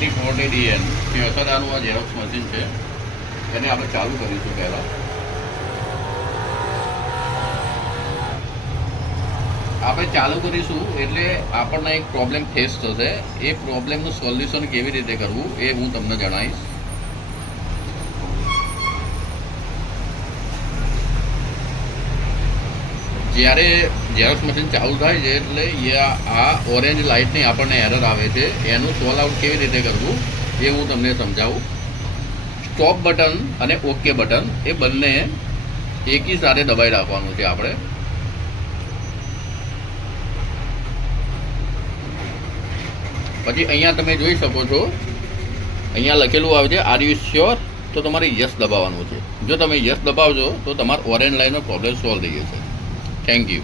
2040DN 63 આનું આ xerox machine છે. એને આપણે ચાલુ કરીશું પહેલાં. આપણે ચાલુ કરીશું એટલે આપણને એક પ્રોબ્લેમ ફેસ થશે. એ પ્રોબ્લેમનું સોલ્યુશન કેવી રીતે કરવું એ હું તમને જણાવીશ. જ્યારે ઝેરોક્સ મશીન ચાલુ થાય છે એટલે આ ઓરેન્જ લાઇટની આપણને એરર આવે છે. એનું સોલ્વ આઉટ કેવી રીતે કરવું એ હું તમને સમજાવું. સ્ટોપ બટન અને ઓકે બટન એ બંને એકી સાથે દબાઈ રાખવાનું છે આપણે. પછી અહીંયા તમે જોઈ શકો છો, અહીંયા લખેલું આવે છે આર યુ શ્યોર, તો તમારે યસ દબાવવાનું છે. જો તમે યસ દબાવજો તો તમારો ઓરેન્જ લાઇનનો પ્રોબ્લેમ સોલ્વ થઈ જશે. Thank you.